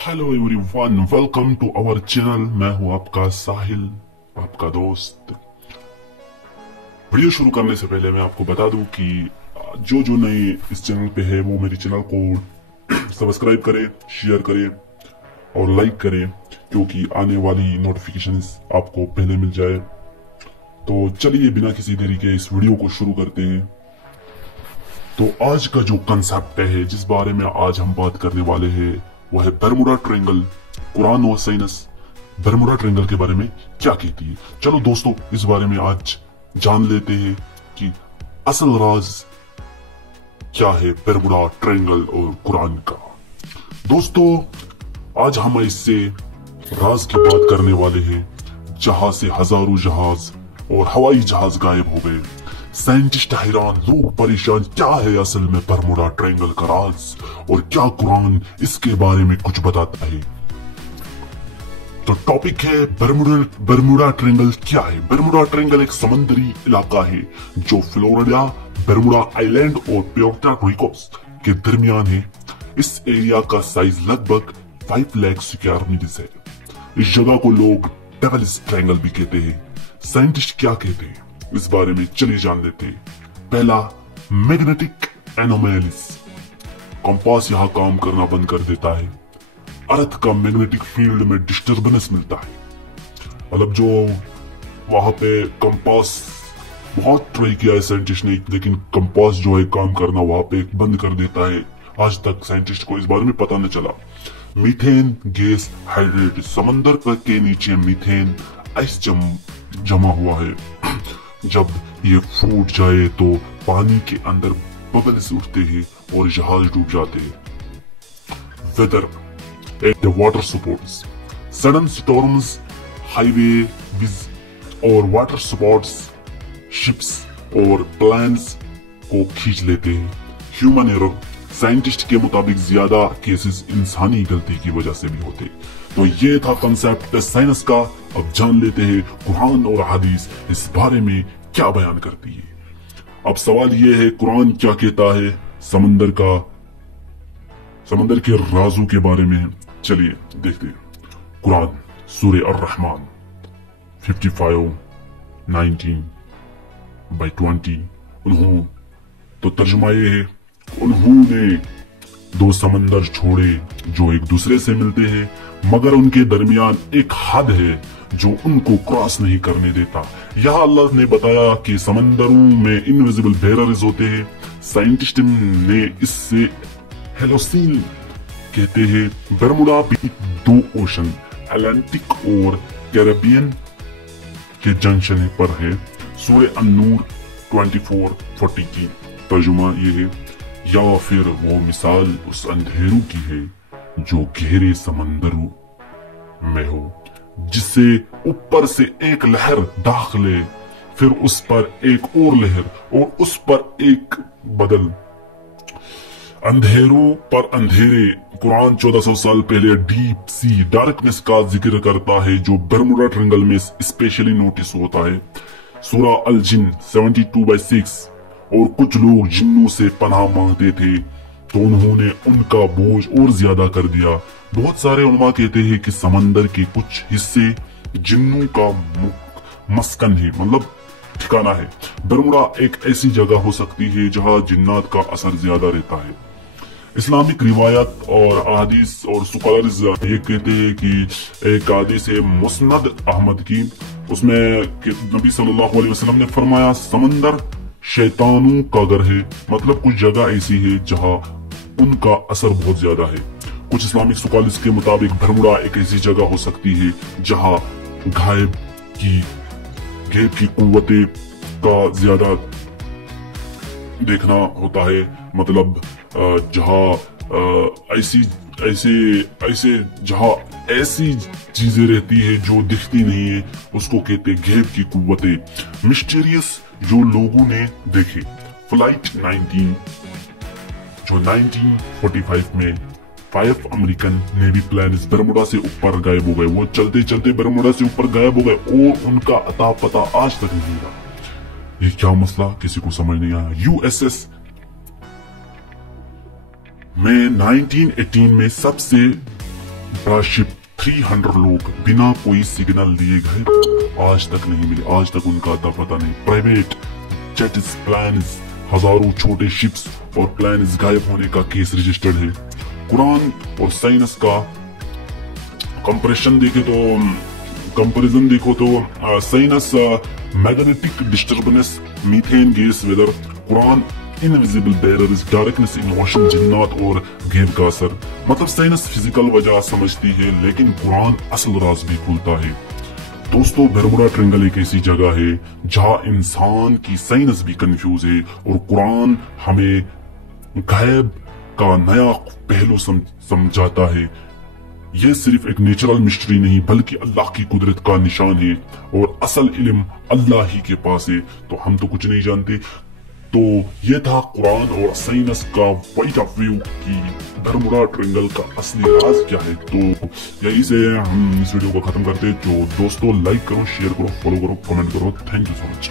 Hello everyone, welcome to our channel. मैं हूं आपका साहिल, आपका दोस्त। वीडियो शुरू करने से पहले मैं आपको बता दूं कि जो जो नए इस चैनल पे है वो मेरे चैनल को सब्सक्राइब करे, शेयर करे और लाइक करे, क्योंकि आने वाली नोटिफिकेशंस आपको पहले मिल जाए। तो चलिए बिना किसी देरी के इस वीडियो को शुरू करते हैं। तो आज का जो कंसेप्ट है, जिस बारे में आज हम बात करने वाले हैं, वो है बरमुडा ट्रायंगल। कुरान और साइंस बरमुडा ट्रायंगल के बारे में क्या कहती है। चलो दोस्तों, इस बारे में आज जान लेते हैं कि असल राज क्या है बरमुडा ट्रायंगल और कुरान का। दोस्तों, आज हम इससे राज की बात करने वाले हैं, जहां से हजारों जहाज और हवाई जहाज गायब हो गए। साइंटिस्ट हैरान, लोग परेशान, क्या है असल में बरमुडा ट्रायंगल का राज और क्या कुरान इसके बारे में कुछ बताता है। तो टॉपिक है बरमुडा ट्रायंगल क्या है। बरमुडा ट्रायंगल एक समुद्री इलाका है जो फ्लोरिडा, बरमुडा आइलैंड और प्योर्टो रिको के दरमियान है। इस एरिया का साइज लगभग 5 लाख स्क्वायर मीटर्स है। इस जगह को लोग डेविल्स ट्रायंगल भी कहते हैं। साइंटिस्ट क्या कहते हैं इस बारे में चलिए जान लेते हैं। पहला, मैग्नेटिक एनोमैलिस। कंपास यहाँ काम करना बंद कर देता है। अर्थ का मैग्नेटिक फील्ड में डिस्टर्बेंस मिलता है। मतलब जो वहां पे कंपास बहुत ट्राई किया है साइंटिस्ट ने, लेकिन कंपास जो है काम करना वहां पे बंद कर देता है। आज तक साइंटिस्ट को इस बारे में पता न चला। मीथेन गैस हाइड्रेट, समंदर के नीचे मीथेन आइस जमा हुआ है। जब ये फूट जाए तो पानी के अंदर बबल्स उठते हैं और जहाज डूब जाते हैं। Weather and water sports, sudden storms, highway और वाटर स्पॉट्स शिप्स और प्लेन्स को खींच लेते हैं। ह्यूमन एरर, साइंटिस्ट के मुताबिक ज्यादा केसेस इंसानी गलती की वजह से भी होते। तो ये था कंसेप्ट साइंस का। अब जान लेते हैं कुरान और हदीस इस बारे में क्या बयान करती है। अब सवाल ये है, कुरान क्या कहता है समंदर के राजों के बारे में। चलिए देखते हैं। कुरान सूरह अर-रहमान 55:19-20। तो तर्जुमा ये है, उन्होंने 2 समंदर छोड़े जो एक दूसरे से मिलते हैं, मगर उनके दरमियान एक हद है जो उनको क्रॉस नहीं करने देता। यहाँ अल्लाह ने बताया कि समंदरों में इनविजिबल बैरियर्स होते हैं। साइंटिस्ट ने इससे हेलोसीन कहते हैं। बरमुडा भी 2 ओशन, अटलांटिक और कैरेबियन के जंक्शन पर है। सूरह अन-नूर 24:40 की तर्जुमा ये है, या फिर वो मिसाल उस अंधेरों की है जो गहरे समंदरों में हो, जिससे ऊपर से एक लहर दाखिले, फिर उस पर एक और लहर और उस पर एक बदल। अंधेरों पर अंधेरे। कुरान 1400 साल पहले डीप सी डार्कनेस का जिक्र करता है, जो बरमुडा ट्रायंगल में स्पेशली नोटिस होता है। सूरह अल-जिन 72/6। और कुछ लोग जिन्नों से पनाह मांगते थे तो उन्होंने उनका बोझ और ज्यादा कर दिया। बहुत सारे उलमा कहते हैं कि समंदर के कुछ हिस्से जिन्नों का मस्कन है, मतलब ठिकाना है। बरमुडा एक ऐसी जगह हो सकती है जहां जिन्नात का असर ज्यादा रहता है। इस्लामिक रिवायत और अहादीस और स्कॉलर्स ये कहते हैं कि एक हदीस है मुस्नद अहमद की, उसमें नबी सल्लल्लाहु अलैहि वसल्लम ने फरमाया, समंदर शैतानों का घर है। मतलब कुछ जगह ऐसी है जहां उनका असर बहुत ज्यादा है। कुछ इस्लामिक स्कॉलर्स के मुताबिक बरमुडा एक ऐसी जगह हो सकती है जहां गायब की कुव्वतें का ज्यादा देखना होता है। मतलब जहां ऐसी चीजें रहती है जो दिखती नहीं है, उसको कहते गैब की कुव्वतें। मिस्टीरियस जो लोगों ने देखे। फ्लाइट 19 जो 1945 में 5 अमेरिकन नेवी प्लेन्स बरमुडा से ऊपर गायब हो गए। वो चलते चलते बरमुडा से ऊपर गायब हो गए और उनका अता पता आज तक नहीं मिला। ये क्या मसला, किसी को समझ नहीं आया। यूएसएस में 1918 में सबसे बड़ा शिप 300 लोग बिना कोई सिग्नल दिए गए आज तक नहीं मिले, आज तक उनका अता पता नहीं। प्राइवेट जेट्स, प्लान्स, हजारों छोटे शिप्स और प्लान्स गायब होने का केस रजिस्टर्ड है। कुरान और साइंस का कंपैरिजन देखो तो science magnetic disturbance, methane gas, weather. Quran invisible barriers, darkness, emotion, जिन्नात और गैब का असर। मतलब साइंस फिजिकल वजह समझती है लेकिन कुरान असल राज भी खोलता है। दोस्तों, बरमुडा ट्रायंगल एक ऐसी जगह है जहां इंसान की साइंस भी कंफ्यूज है और कुरान हमें गैब का नया पहलू समझाता है। यह सिर्फ एक नेचुरल मिस्ट्री नहीं बल्कि अल्लाह की कुदरत का निशान है और असल इल्म अल्लाह ही के पास है, तो हम तो कुछ नहीं जानते। तो यह था कुरान और साइंस का पॉइंट ऑफ व्यू की बरमुडा ट्रायंगल का असली राज क्या है। तो यही से हम इस वीडियो को खत्म करते हैं। तो दोस्तों, लाइक करो, शेयर करो, फॉलो करो, कमेंट करो। Thank you so much.